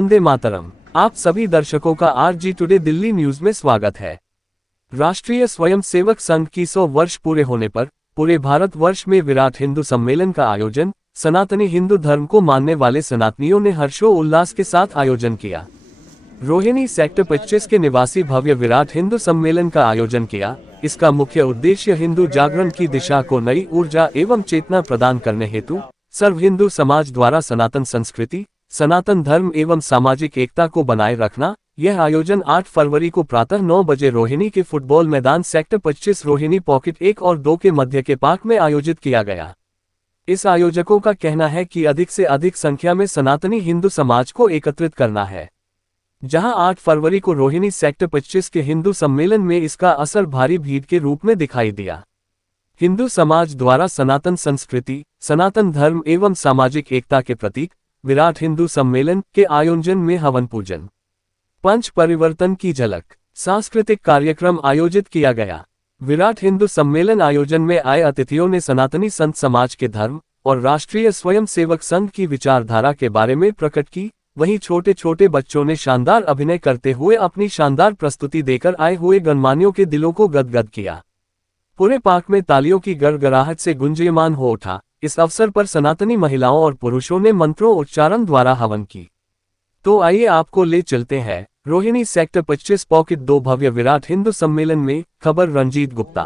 वंदे मातरम। आप सभी दर्शकों का आरजी टुडे दिल्ली न्यूज में स्वागत है। राष्ट्रीय स्वयंसेवक संघ की 100 वर्ष पूरे होने पर पूरे भारत वर्ष में विराट हिंदू सम्मेलन का आयोजन सनातनी हिंदू धर्म को मानने वाले सनातनियों ने हर्षोल्लास के साथ आयोजन किया। रोहिणी सेक्टर 25 के निवासी भव्य विराट हिंदू सम्मेलन का आयोजन किया। इसका मुख्य उद्देश्य हिंदू जागरण की दिशा को नई ऊर्जा एवं चेतना प्रदान करने हेतु सर्व हिंदू समाज द्वारा सनातन संस्कृति, सनातन धर्म एवं सामाजिक एकता को बनाए रखना। यह आयोजन 8 फरवरी को प्रातः 9 बजे रोहिणी के फुटबॉल मैदान सेक्टर 25 रोहिणी पॉकेट 1 और 2 के मध्य के पार्क में आयोजित किया गया। इस आयोजकों का कहना है कि अधिक से अधिक संख्या में सनातनी हिंदू समाज को एकत्रित करना है। जहां 8 फरवरी को रोहिणी सेक्टर 25 के हिंदू सम्मेलन में इसका असर भारी भीड़ के रूप में दिखाई दिया। हिंदू समाज द्वारा सनातन संस्कृति, सनातन धर्म एवं सामाजिक एकता के प्रतीक विराट हिंदू सम्मेलन के आयोजन में हवन पूजन, पंच परिवर्तन की झलक, सांस्कृतिक कार्यक्रम आयोजित किया गया। विराट हिंदू सम्मेलन आयोजन में आए अतिथियों ने सनातनी संत समाज के धर्म और राष्ट्रीय स्वयंसेवक संघ की विचारधारा के बारे में प्रकट की। वहीं छोटे छोटे बच्चों ने शानदार अभिनय करते हुए अपनी शानदार प्रस्तुति देकर आए हुए गणमान्यों के दिलों को गदगद किया। पूरे पार्क में तालियों की गड़गड़ाहट से गुंजयमान हो उठा। इस अवसर पर सनातनी महिलाओं और पुरुषों ने मंत्रों उच्चारण द्वारा हवन की। तो आइए आपको ले चलते हैं रोहिणी सेक्टर 25 पॉकेट 2 भव्य विराट हिंदू सम्मेलन में। खबर रंजीत गुप्ता।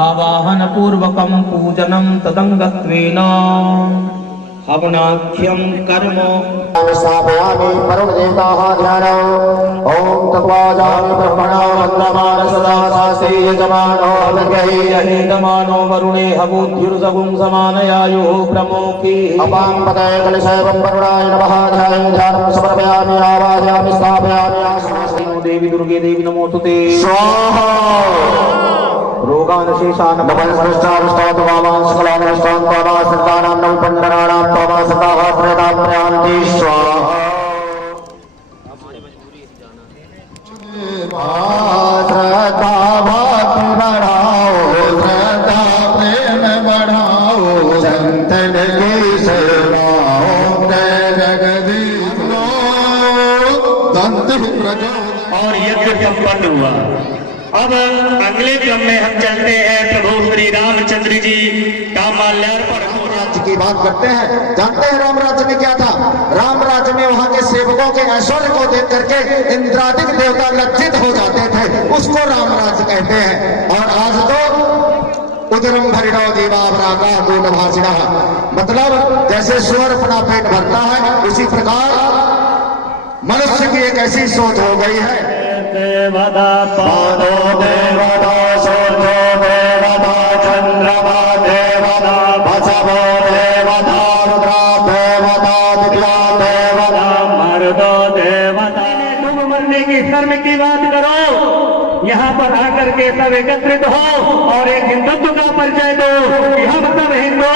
आवाहन पूर्वकम पूजनम तदंगत्वेन हवनाख्यम कर्म स्थापयामि वरुण देवताः ध्यानम् ओम तत्वाजामि ब्रह्मणा वन्दमान सदा शास्त्रे यजमानो हविर्गहि यहीतमानो वरुणे हवोद्युर्जगुं समानयायुः प्रमोकी अपां पदये कलशैवं वरुणाय नमः ध्यानं समर्पयामि आवाहयामि स्थापयामि आसनस्थितो देवी दुर्गे देवी नमोस्तुते स्वाहा। रोगानशेषान् नमस्कृष्टानुष्ठात् वामान् सकलानुष्ठान् त्वामाः सन्तानां नव पण्डराणां त्वामाः सदाः प्रदां प्रयान्ति स्वाहा। श्रद्धा भक्ति बढ़ाओ, श्रद्धा प्रेम बढ़ाओ, संतन की सेवा जय जगदीश दंत प्रचोदयात्। और यज्ञ संपन्न हुआ। अब अगले क्रम में हम चलते हैं प्रभु श्री रामचंद्र जी का माल्यार्पण। राज्य की बात करते हैं। जानते हैं राम राज्य में क्या था? राम राज्य में वहां के सेवकों के ऐश्वर्य को देख करके इंद्रादिक देवता लज्जित हो जाते थे। उसको राम राज्य कहते हैं। और आज तो उदरम भरिणो देवावरागा दूरभाषिणा, मतलब जैसे सुअर अपना पेट भरता है उसी प्रकार मनुष्य की एक ऐसी सोच हो गई है। देवता पादो देवता सूर्यो देवता चंद्रमा देवता भसवो देवता रुद्रा देवता दिव्या देवता मर्दो देवता। तुम मरने की शर्म की बात करो, यहाँ पर आकर के सब एकत्रित हो और एक हिंदुत्व का परिचय दो कि हम सब हिंदू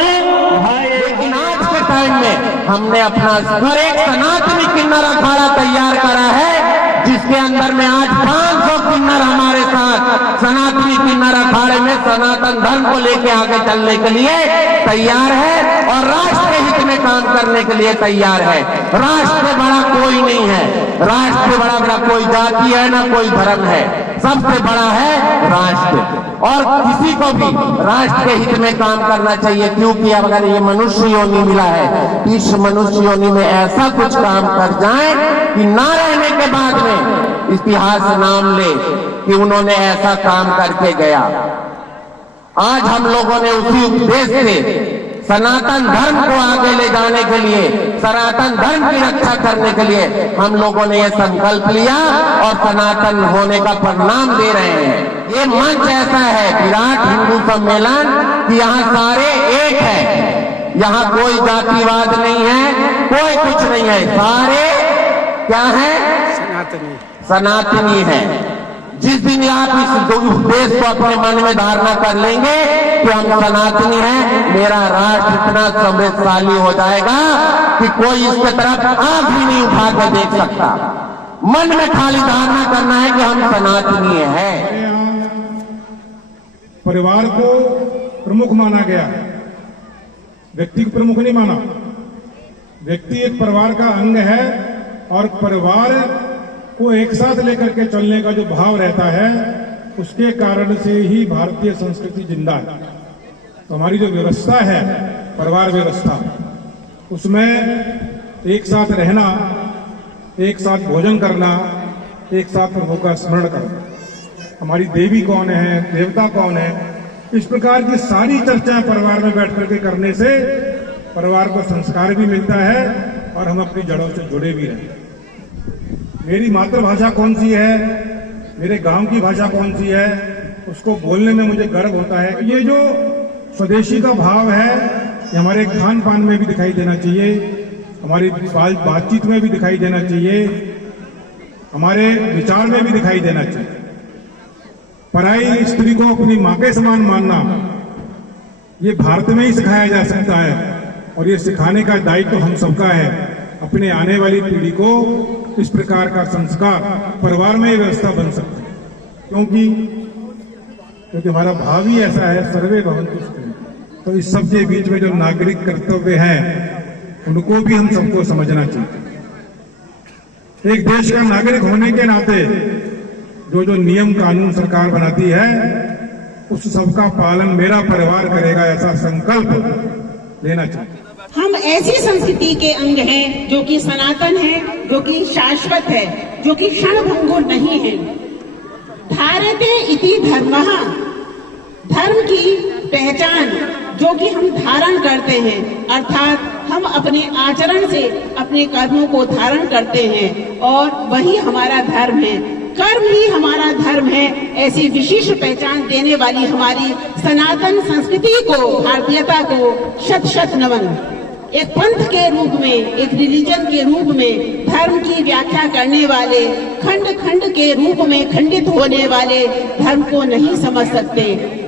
भाई। लेकिन आज के टाइम में हमने अपना एक सनातनी किन्नर अखाड़ा तैयार करा है, जिसके अंदर में आज 500 किन्नर हमारे साथ सनातनी किन्नर अखाड़े में सनातन धर्म को लेके आगे चलने के लिए तैयार है और राष्ट्र के हित में काम करने के लिए तैयार है। राष्ट्र से बड़ा कोई नहीं है, राष्ट्र से बड़ा कोई जाति है ना कोई धर्म है, सबसे बड़ा है राष्ट्र। और किसी को भी राष्ट्र के हित में काम करना चाहिए, क्योंकि अगर ये मनुष्य योनि मिला है, इस मनुष्य योनि में ऐसा कुछ काम कर जाए कि ना रहने के बाद में इतिहास नाम ले कि उन्होंने ऐसा काम करके गया। आज हम लोगों ने उसी उद्देश्य से सनातन धर्म को आगे ले जाने के लिए, सनातन धर्म की रक्षा करने के लिए हम लोगों ने ये संकल्प लिया और सनातन होने का परिणाम दे रहे हैं। ये मंच ऐसा है विराट हिंदू सम्मेलन कि यहाँ सारे एक है, यहाँ कोई जातिवाद नहीं है, कोई कुछ नहीं है, सारे क्या है? सनातनी है। जिस दिन आप इस उद्देश्य को अपने मन में धारणा कर लेंगे कि हम सनातनी हैं, मेरा राष्ट्र इतना समृद्धशाली हो जाएगा कि कोई इसके तरफ आंख भी नहीं उठा कर देख सकता। मन में खाली धारणा करना है कि हम सनातनी हैं। परिवार को प्रमुख माना गया, व्यक्ति को प्रमुख नहीं माना। व्यक्ति एक परिवार का अंग है और परिवार को एक साथ लेकर के चलने का जो भाव रहता है, उसके कारण से ही भारतीय संस्कृति जिंदा है। तो हमारी जो व्यवस्था है, परिवार व्यवस्था, उसमें एक साथ रहना, एक साथ भोजन करना, एक साथ प्रभु का स्मरण करना, हमारी देवी कौन है, देवता कौन है, इस प्रकार की सारी चर्चाएं परिवार में बैठ करके करने से परिवार को संस्कार भी मिलता है और हम अपनी जड़ों से जुड़े भी रहते हैं। मेरी मातृभाषा कौन सी है, मेरे गांव की भाषा कौन सी है, उसको बोलने में मुझे गर्व होता है। ये जो स्वदेशी का भाव है, ये हमारे खान पान में भी दिखाई देना चाहिए, हमारी बातचीत में भी दिखाई देना चाहिए, हमारे विचार में भी दिखाई देना चाहिए। पराई स्त्री को अपनी मां के समान मानना, ये भारत में ही सिखाया जा सकता है और ये सिखाने का दायित्व हम सबका है। अपने आने वाली पीढ़ी को इस प्रकार का संस्कार परिवार में ही व्यवस्था बन सकती है, क्योंकि हमारा भाव ही ऐसा है, सर्वे भवन्तु सुखिनः। तो इस सब के बीच में जो नागरिक कर्तव्य हैं, उनको भी हम सबको समझना चाहिए। एक देश का नागरिक होने के नाते जो नियम कानून सरकार बनाती है, उस सबका पालन मेरा परिवार करेगा, ऐसा संकल्प लेना चाहिए। हम ऐसी संस्कृति के अंग हैं जो कि सनातन है, जो कि शाश्वत है, जो कि क्षणभंगुर नहीं है। धारते इति धर्मः, धर्म की पहचान जो कि हम धारण करते हैं, अर्थात हम अपने आचरण से अपने कर्मों को धारण करते हैं और वही हमारा धर्म है। कर्म ही हमारा धर्म है, ऐसी विशिष्ट पहचान देने वाली हमारी सनातन संस्कृति को, भारतीयता को शत शत नमन। एक पंथ के रूप में, एक रिलीजन के रूप में धर्म की व्याख्या करने वाले, खंड खंड के रूप में खंडित होने वाले धर्म को नहीं समझ सकते।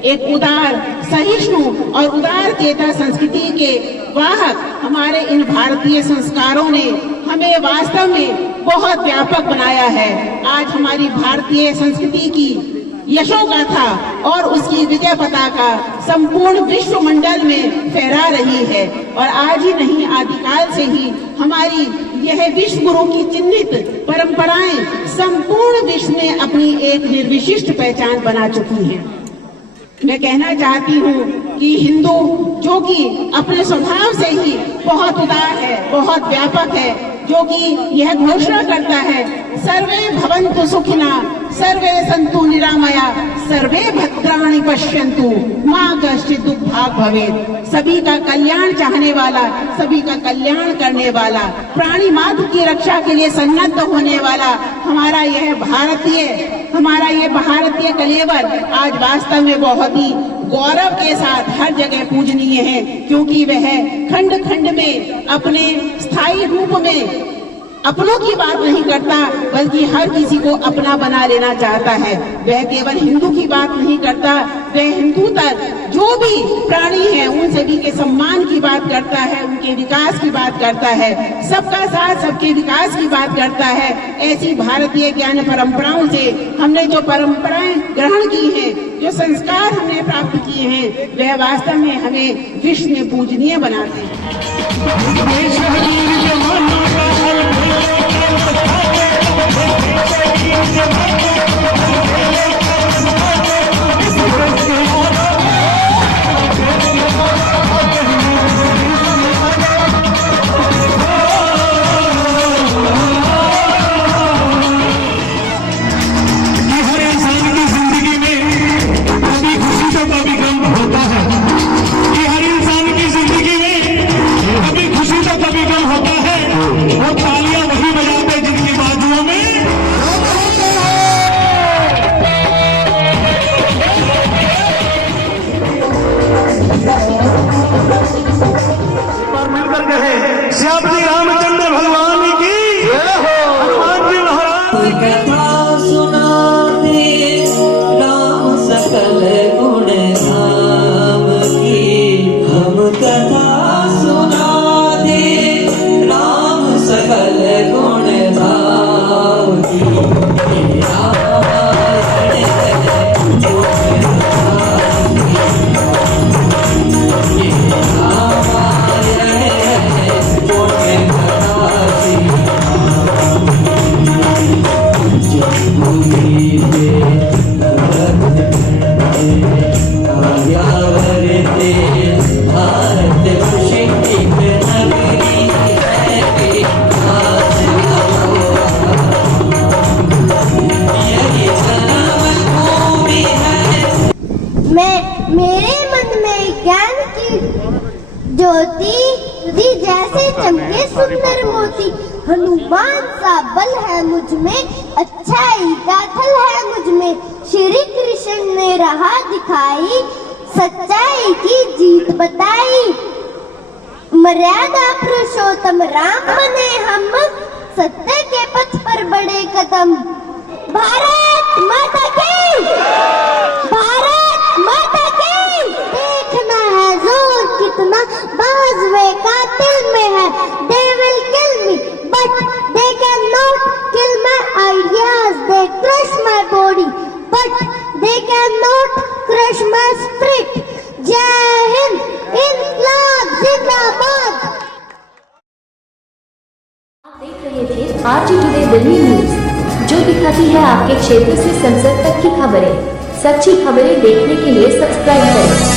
एक उदार, सहिष्णु और उदार चेता संस्कृति के वाहक हमारे इन भारतीय संस्कारों ने हमें वास्तव में बहुत व्यापक बनाया है। आज हमारी भारतीय संस्कृति की यशोगाथा और उसकी विजय पताका संपूर्ण विश्व मंडल में फहरा रही है और आज ही नहीं, आदिकाल से ही हमारी यह विश्व गुरु की चिन्हित परंपराएं संपूर्ण विश्व में अपनी एक निर्विशिष्ट पहचान बना चुकी हैं। मैं कहना चाहती हूँ कि हिंदू जो कि अपने स्वभाव से ही बहुत उदार है, बहुत व्यापक है, जो कि यह घोषणा करता है, सर्वे भवन्तु सुखिनः, सर्वे सन्तु निरामया, सर्वे भद्राणि पश्यन्तु, मा कश्चित् दुःखभाग् भवेत्। सभी का कल्याण चाहने वाला, सभी का कल्याण करने वाला, प्राणी मात्र की रक्षा के लिए सन्नद्ध होने वाला हमारा यह भारतीय कलेवर आज वास्तव में बहुत ही गौरव के साथ हर जगह पूजनीय है, क्योंकि वह खंड खंड में अपने स्थायी रूप में अपनों की बात नहीं करता, बल्कि हर किसी को अपना बना लेना चाहता है। वह केवल हिंदू की बात नहीं करता, वह हिंदू तक जो भी प्राणी है उन सभी के सम्मान की बात करता है, उनके विकास की बात करता है, सबका साथ सबके विकास की बात करता है। ऐसी भारतीय ज्ञान परंपराओं से हमने जो परंपराएं ग्रहण की हैं, जो संस्कार हमने प्राप्त किए हैं, वह वास्तव में हमें विश्व में पूजनीय बनाते हैं। वो तालियां वही बजाते जिनकी बाजुओं में मेरे मन में ज्ञान की ज्योति दी जैसे चमके सुंदर मोती। हनुमान सा बल है मुझ में, अच्छाई का थल है मुझ में। श्री कृष्ण ने राह दिखाई, सच्चाई की जीत बताई। मर्यादा पुरुषोत्तम राम बने हम, सत्य के पथ पर बड़े कदम। भारत माता की, भारत माता की। देखना है जोर कितना बाजुए कातिल में है। They will kill me, but they cannot kill my ideas. They crush my body, but they cannot crush my spirit. जय हिंद, इनकलाब जिंदाबाद। आप देख रहे थे आरजी टुडे दिल्ली न्यूज, जो दिखाती है आपके क्षेत्र से संसद तक की खबरें। सच्ची खबरें देखने के लिए सब्सक्राइब करें।